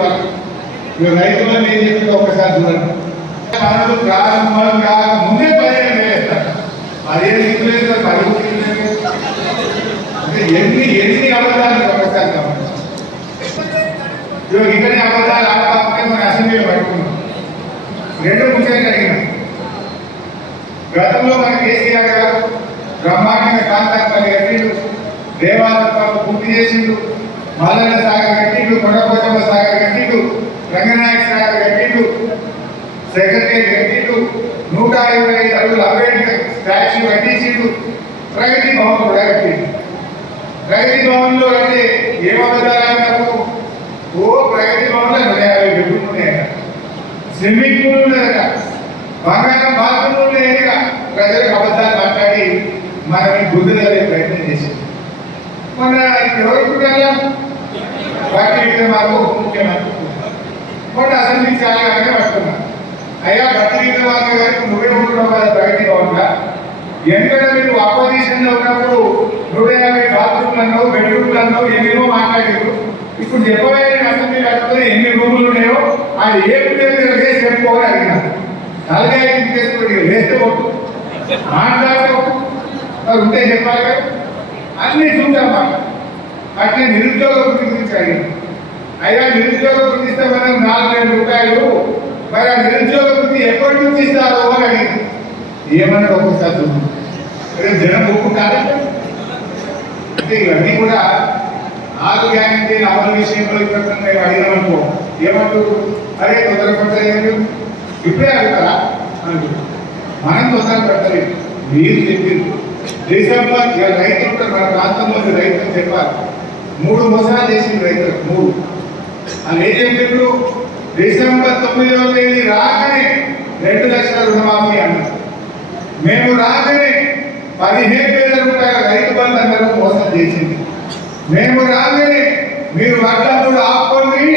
వాళ్ళు మీరు రైతులను ఏం చెప్పిందో ఒకసారి చూడండి. పనులు ప్రారంభం కాక ముందే పదిహేను వేలు వేస్తారు. పదిహేను ఇల్లు వేస్తారు పది ఇల్లు అంటే ఎన్ని ఎన్ని అబద్ధాలు ఒకసారి గమనించండి. ఇదిగో ఇక్కడే అబద్ధాలు ఆడతామంటే మన అసెంబ్లీలో పట్టుకున్నాం. రెండు ముఖ్యంగా అడిగినాం. గతంలో మన కేసీఆర్ గారు బ్రహ్మాండంగా కాంతాపల్లి కట్టిండు దేవాలయం పూర్తి చేసిండు. మల్లన్న సాగర్ కట్టిండు కొండపోచమ్మ సాగర్ కట్టిండు రంగనాయక సాగర్ కట్టిండు సెక్రటరీ కట్టిండు నూట ఇరవై ఐదు అడుగులు అంబేద్కర్ స్టాచ్యూ కట్టించిండు ప్రగతి భవన్ కూడా కట్టిండు. ప్రగతి భవన్లో అంటే ఏమవుతారు ఓ ప్రగతి భవన్లో నూట యాభై బెడ్రూమ్ ఉన్నాయట. స్విమ్మింగ్ పూల్ ఉన్నదట. బంగారం బాత్రూమ్ ఉన్నాయట ప్రజలకు అబద్ధాలు మాట్లాడి మనం గుర్తు ప్రయత్నం చేసింది. మన ఎవరు పార్టీ విక్రమార్కు ముఖ్యమంత్రి మొన్న అసెంబ్లీ చాలా పట్టుకున్నా. అయ్యా భక్తిగీత విక్రమార్క గారికి నువ్వే ఉంటున్నావు కదా ప్రగతి భవన్గా ఎందుకంటే మీరు అపోజిషన్లో ఉన్నప్పుడు నూట యాభై బాత్రూమ్లు అన్నావు బెడ్రూమ్లు అన్నావు ఎన్నెన్నో మాట్లాడారు. ఇప్పుడు చెప్పబోయే అసెంబ్లీ లేకపోతే ఎన్ని రూములు ఉన్నాయో ఆ ఏ ప్లేస్ వేసి చెప్పుకోవాలి అడిగినారు. నలభై ఐదు చేసుకుని వేస్తే కొట్టు మాట్లాడితే ఉంటే చెప్పాలి అన్నీ చూద్దాం మాట అట్లే నిరుద్యోగ గురించి అడిగింది అయినా నిరుద్యోగ వృత్తి ఇస్తే మనం నాలుగు వేల రూపాయలు. మరి ఆ నిరుద్యోగ వృత్తి ఎప్పటి నుంచి ఇస్తారు అని అడిగింది ఏమన్నా ఒక్కొక్కసారి చూడండి జనం ఒప్పుకుంటారా? అంటే ఇవన్నీ కూడా ఆరు గ్యారంటీ అమలు విషయంలో ఇవ్వకుండా మేము అడిగినామనుకో ఏమంటారు? అరే తొందర పడతారు ఇప్పుడే అడుగుతారా? అంటారు మనం తొందర పడతలేదు. మీరు చెప్పింది. డిసెంబర్ ఇక రైతులు మన ప్రాంతంలో రైతులు చెప్పాలి. మూడు మోసాలు చేసింది రైతులు మూడు. అని ఏం చెప్పిండ్రు డిసెంబర్ తొమ్మిదవ తేదీ రాకనే రెండు లక్షల రుణమాఫీ అన్నారు. మేము రాకనే పదిహేను వేల రూపాయల రైతు బంధు అందరూ మోసం చేసింది. మేము రాగానే మీరు వడ్డప్పుడు ఆపుకొని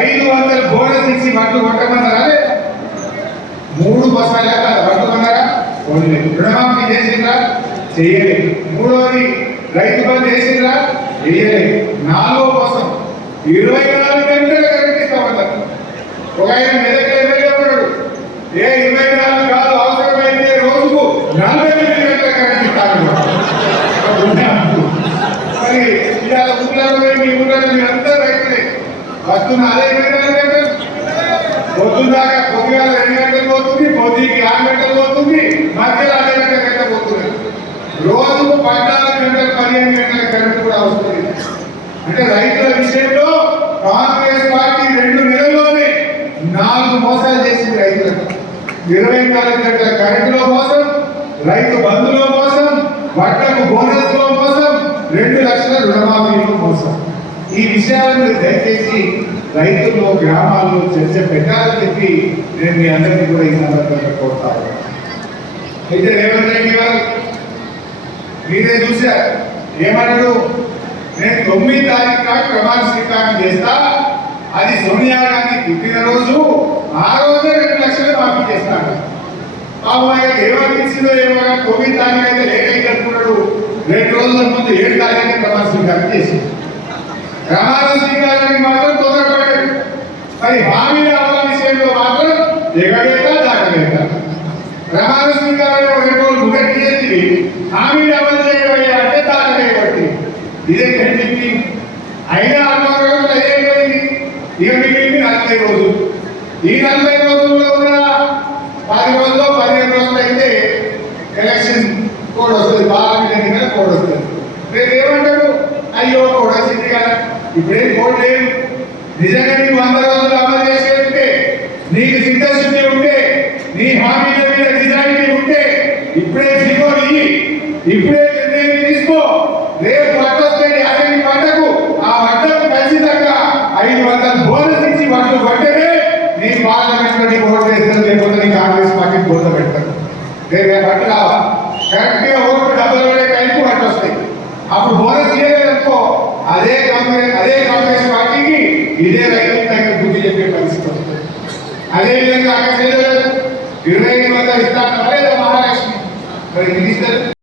ఐదు వందల బోనస్ ఇచ్చి వడ్లు కొట్టమన్నారా లేదా? మూడు బసాల పట్టుకున్నారా కొనలేదు రుణమాఫీ చేసిండ్రా? చేయలేదు. మూడవది రైతు బంధు చేసిండ్రా? చేయలేదు. నాలుగో ఇరవై నాలుగు గంటలు కరెంట్ ఇస్తామన్నారు ఒక ఆయన మెదక్ ఎమ్మెల్యే ఉన్నాడు. ఏ ఇరవై నాలుగు కాదు అవసరమైతే రోజుకు నలభై ఎనిమిది గంటల కరెంట్ మరి ఇలా ఊళ్ళలో మీ ఊళ్ళో మీరంతా రైతులే. వస్తున్న అదే ఇరవై నాలుగు గంటలు. పొద్దున్నాక పొద్దుగాల రెండు గంటలు పోతుంది పొద్దుకి ఆరు గంటలు పోతుంది మధ్యలో అదే గంట గంట పోతున్నారు రోజుకు పద్నాలుగు గంటలు పదిహేను గంటల కరెంట్ కూడా వస్తుంది. అంటే రైతుల విషయంలో కాంగ్రెస్ పార్టీ రెండు నెలల్లోనే నాలుగు మోసాలు చేసింది రైతులకు. ఇరవై నాలుగు గంటల కరెంటులో మోసం రైతు బంధులో మోసం వడ్లకు బోనస్లో మోసం రెండు లక్షల రుణమాఫీలో మోసం. ఈ విషయాలను దయచేసి రైతుల్లో గ్రామాల్లో చర్చ పెట్టాలని చెప్పి నేను మీ అందరికీ కూడా ఈ సందర్భంగా కోరుతాను అయితే రేవంత్ రెడ్డి గారు మీరే చూశారు ఏమన్నాడు? నేను తొమ్మిది తారీఖు నాడు ప్రమాణ స్వీకారం చేస్తా. అది సోనియా గాంధీ పుట్టిన రోజు. ఆ రోజే రెండు లక్షలు మాఫీ చేస్తాను బాబు ఆయన ఏమనిపించిందో ఏమో తొమ్మిది తారీఖు అయితే లేట్ అయింది అనుకున్నాడు రెండు రోజుల ముందు ఏడు తారీఖు ప్రమాణ స్వీకారం చేసి. ప్రమాణ స్వీకారానికి మాత్రం తొందరపడ్డాడు మరి హామీల అమలు విషయంలో మాత్రం ఎగడేత దాటలేక ప్రమాణ స్వీకారంలో రెండు రోజులు ముగట్టి చేసి హామీలు అమలు ఇదే కంటికి అయినా అరవై రోజులు అయ్యేపోయింది ఇక మిగిలింది నలభై రోజులు ఈ నలభై రోజుల్లో కూడా పది రోజులు పదిహేను రోజులు అయితే ఎలక్షన్ కోడ్ వస్తుంది. పార్లమెంట్ ఎన్నికల కోడ్ వస్తుంది. రేపు ఏమంటారు? అయ్యో కోడ్ వచ్చింది కదా. ఇప్పుడేం కోడ్ లేదు. నిజంగా నీకు వంద రోజులు అమలు చేసే ఉంటే నీకు చిత్తశుద్ధి ఉంటే నీ హామీల మీద నిజాయితీ ఉంటే ఇప్పుడే జీవో ఇయ్యి ఇప్పుడే నిర్ణయం తీసుకో రేపు పట్టొస్తే అతని పంటకు ఆ పంటకు ఖచ్చితంగా ఐదు వందలు బోనస్ ఇచ్చి వాళ్ళు పట్టనే నీ పార్లమెంట్లో నీకు ఓటు వేస్తారు లేకపోతే నీ కాంగ్రెస్ పార్టీ బోధ పెడతారు. రేపు బట్టి రావా కరెక్ట్గా ఓటు డబ్బులు పడే టైంకి పట్టు వస్తాయి. అప్పుడు బోనస్ ఇవ్వలేదనుకో అదే కాంగ్రెస్ అదే కాంగ్రెస్ పార్టీకి ఇదే రైతు దగ్గర బుద్ధి చెప్పే పరిస్థితి వస్తుంది. అదే విధంగా అక్కడ చేయలేదు. ఇరవై ఐదు వందలు ఇస్తాను మహారాష్ట్ర మరి మినిస్టర్